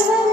Jesus.